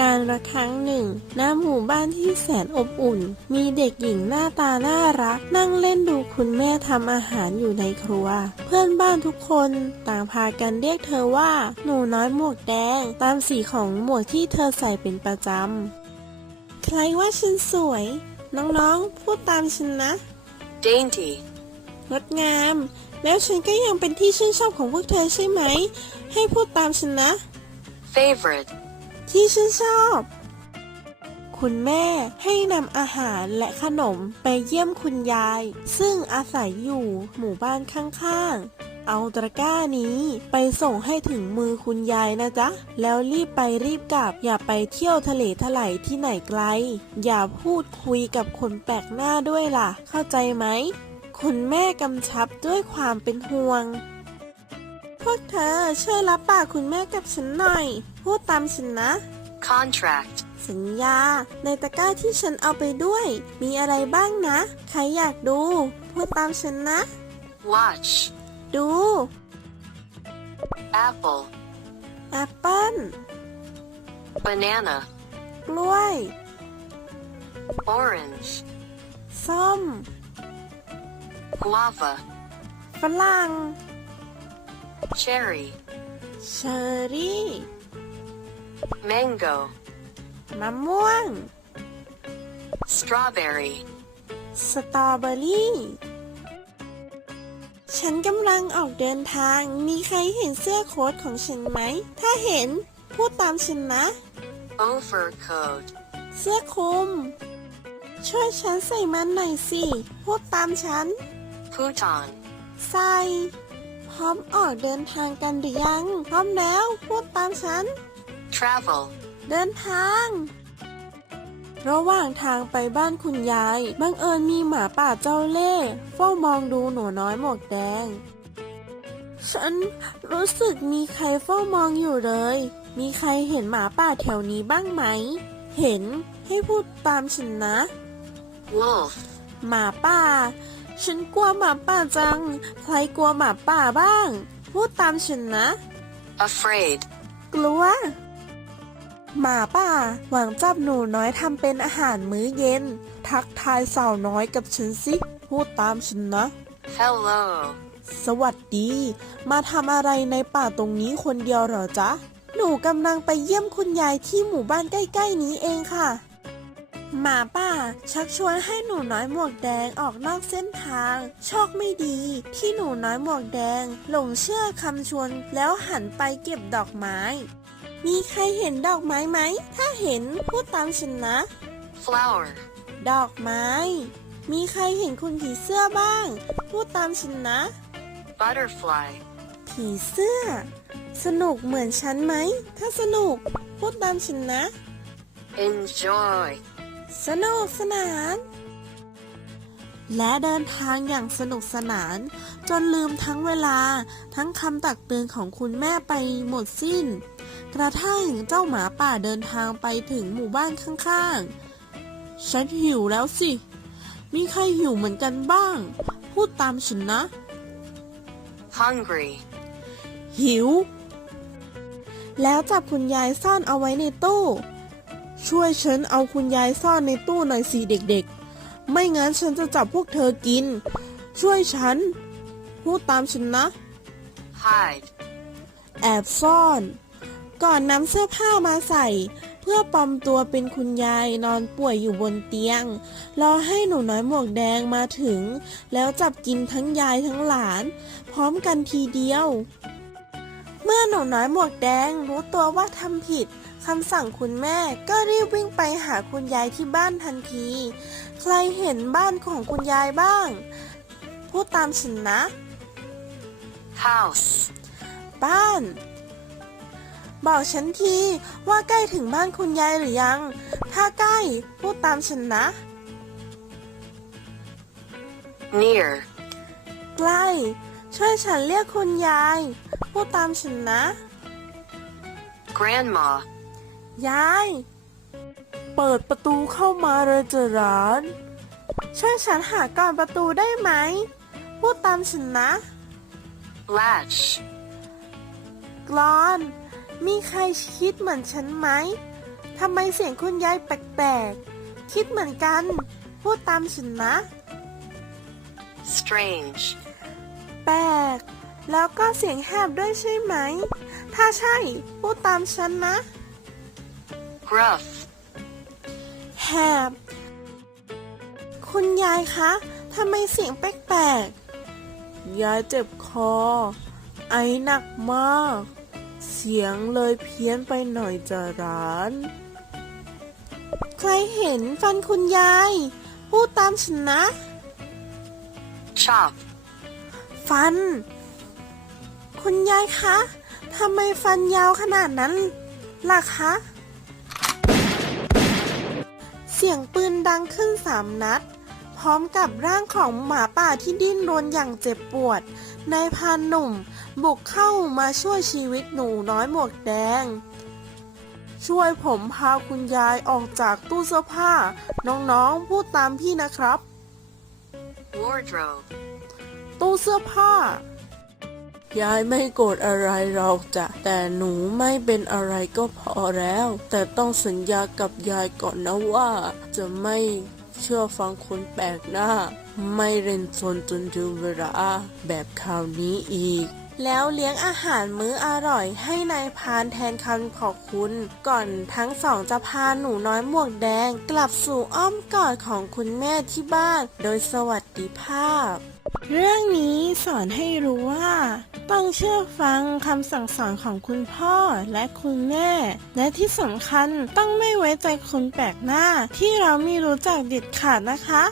การละครั้งหนึ่งณหมู่บ้านที่แสนอบอุ่น มีเด็กหญิงหน้าตาน่ารัก นั่งเล่นดูคุณแม่ทำอาหารอยู่ในครัว เพื่อนบ้านทุกคนต่างพากันเรียกเธอว่า หนูน้อยหมวกแดง ตามสีของหมวกที่เธอใส่เป็นประจำ ใครว่าฉันสวย น้องๆ พูดตามฉันนะ dainty, งดงาม แล้วฉันก็ยังเป็นที่ชื่นชอบของพวกเธอใช่ไหม ให้พูดตามฉันนะ favorite, ที่ฉันชอบ คุณแม่ให้นำอาหารและขนมไปเยี่ยมคุณยาย ซึ่งอาศัยอยู่หมู่บ้านข้างๆ เอาตะกร้านี้ไปส่งให้ถึงมือคุณยายนะจ๊ะ แล้วรีบไปรีบกลับ อย่าไปเที่ยวทะเลทลายที่ไหนไกล อย่าพูดคุยกับคนแปลกหน้าด้วยล่ะ เข้าใจไหม คุณแม่กำชับด้วยความเป็นห่วง วกเธอช่วยรับปากคุณแม่กับฉันหน่อย พูดตามฉันนะ contract, สัญญา ในตะกร้าที่ฉันเอาไปด้วย มีอะไรบ้างนะ ใครอยากดู พูดตามฉันนะ watch, ดู apple, แอปเปิ้ล banana, กล้วย orange, ส้ม guava, ฝรั่ง cherry, เชอร์รี่ mango, มะม่วง strawberry, สตรอเบอรี่ ฉันกำลังออกเดินทาง มีใครเห็นเสื้อโค้ทของฉันไหม ถ้าเห็น พูดตามฉันนะ overcoat, เสื้อคลุม ช่วยฉันใส่มันหน่อยสิ พูดตามฉัน futon, ใส่ พร้อมออกเดินทางกันหรือยัง พร้อมแล้วพูดตามฉัน travel, เดินทาง ระหว่างทางไปบ้านคุณยาย บังเอิญมีหมาป่าเจ้าเล่ห์เฝ้ามองดูหนูน้อยหมวกแดง ฉันรู้สึกมีใครเฝ้ามองอยู่เลย มีใครเห็นหมาป่าแถวนี้บ้างไหม เห็นให้พูดตามฉันนะ wolf, หมาป่า ฉันกลัวหมาป่าจัง ใครกลัวหมาป่าบ้าง พูดตามฉันนะ afraid, กลัว หมาป่า หวังจับหนูน้อยทำเป็นอาหารมื้อเย็น ทักทายสาวน้อยกับฉันสิ พูดตามฉันนะ hello, สวัสดี มาทำอะไรในป่าตรงนี้คนเดียวเหรอจ๊ะ หนูกำลังไปเยี่ยมคุณยายที่หมู่บ้านใกล้ ๆ นี้เองค่ะ หมาป่า ชักชวนให้หนูน้อยหมวกแดงออกนอกเส้นทาง โชคไม่ดี ที่หนูน้อยหมวกแดง หลงเชื่อคำชวนแล้วหันไปเก็บดอกไม้ มีใครเห็นดอกไม้ไหม ถ้าเห็นพูดตามฉันนะ flower, ดอกไม้ มีใครเห็นคุณผีเสื้อบ้าง พูดตามฉันนะ butterfly, ผีเสื้อ สนุกเหมือนฉันไหม ถ้าสนุก พูดตามฉันนะ enjoy, สนุกสนาน และเดินทางอย่างสนุกสนาน จนลืมทั้งเวลาทั้งคำตักเตือนของคุณแม่ไปหมดสิ้น กระทั่งเจ้าหมาป่าเดินทางไปถึงหมู่บ้านข้างๆ ฉันหิวแล้วสิ มีใครหิวเหมือนกันบ้าง พูดตามฉันนะ hungry, หิว แล้วจับคุณยายซ่อนเอาไว้ในตู้ ช่วยฉันเอาคุณยายซ่อนในตู้หน่อยสิเด็กๆ ไม่งั้นฉันจะจับพวกเธอกิน ช่วยฉัน พูดตามฉันนะ hide, แอบซ่อน ก่อนนำเสื้อผ้ามาใส่ เพื่อปลอมตัวเป็นคุณยายนอนป่วยอยู่บนเตียง รอให้หนูน้อยหมวกแดงมาถึง แล้วจับกินทั้งยายทั้งหลาน พร้อมกันทีเดียว เมื่อหนูน้อยหมวกแดงรู้ตัวว่าทำผิด คำสั่งคุณแม่ก็รีบวิ่งไปหาคุณยายที่บ้านทันที ใครเห็นบ้านของคุณยายบ้าง พูดตามฉันนะ house, บ้าน บอกฉันทีว่าใกล้ถึงบ้านคุณยายหรือยัง ถ้าใกล้พูดตามฉันนะ near, ใกล้ ช่วยฉันเรียกคุณยาย พูดตามฉันนะ grandma, ยาย เปิดประตูเข้ามาเลยเจอร้านช่วยฉันหาก่อนประตูได้ไหม พูดตามฉันนะ latch, กรอน มีใครคิดเหมือนฉันไหม ทำไมเสียงคุณยายแปลกๆ คิดเหมือนกัน พูดตามฉันนะ strange, แปลก แล้วก็เสียงแหบด้วยใช่ไหม ถ้าใช่ พูดตามฉันนะ gruff, แหบ คุณยายคะ ทำไมเสียงแปลกๆ ยายเจ็บคอ ไอหนักมาก เสียงเลยเพี้ยนไปหน่อยจะร้าน ใครเห็นฟันคุณยาย พูดตามฉันนะ chop, ฟัน คุณยายคะ ทำไมฟันยาวขนาดนั้นล่ะคะ เสียงปืนดังขึ้นสามนัด พร้อมกับร่างของหมาป่าที่ดิ้นรนอย่างเจ็บปวด นายพรานหนุ่มบุกเข้ามาช่วยชีวิตหนูน้อยหมวกแดง ช่วยผมพาคุณยายออกจากตู้เสื้อผ้า น้องๆ พูดตามพี่นะครับ wardrobe, ตู้เสื้อผ้า ยายไม่โกรธอะไรเราจะแต่หนูไม่เป็นอะไรก็พอแล้ว แต่ต้องสัญญากับยายก่อนนะว่า จะไม่เชื่อฟังคนแปลกหน้า ไม่เล่นซนจนถึงเวลาแบบคราวนี้อีก แล้วเลี้ยงอาหารมื้ออร่อยให้นายพานแทนคำขอบคุณ ก่อนทั้งสองจะพาหนูน้อยหมวกแดง กลับสู่อ้อมกอดของคุณแม่ที่บ้าน โดยสวัสดิภาพ เรื่องนี้สอนให้รู้ว่า ต้องเชื่อฟังคำสั่งสอนของคุณพ่อและคุณแม่ และที่สำคัญต้องไม่ไว้ใจคนแปลกหน้าที่เราไม่รู้จักเด็ดขาดนะคะ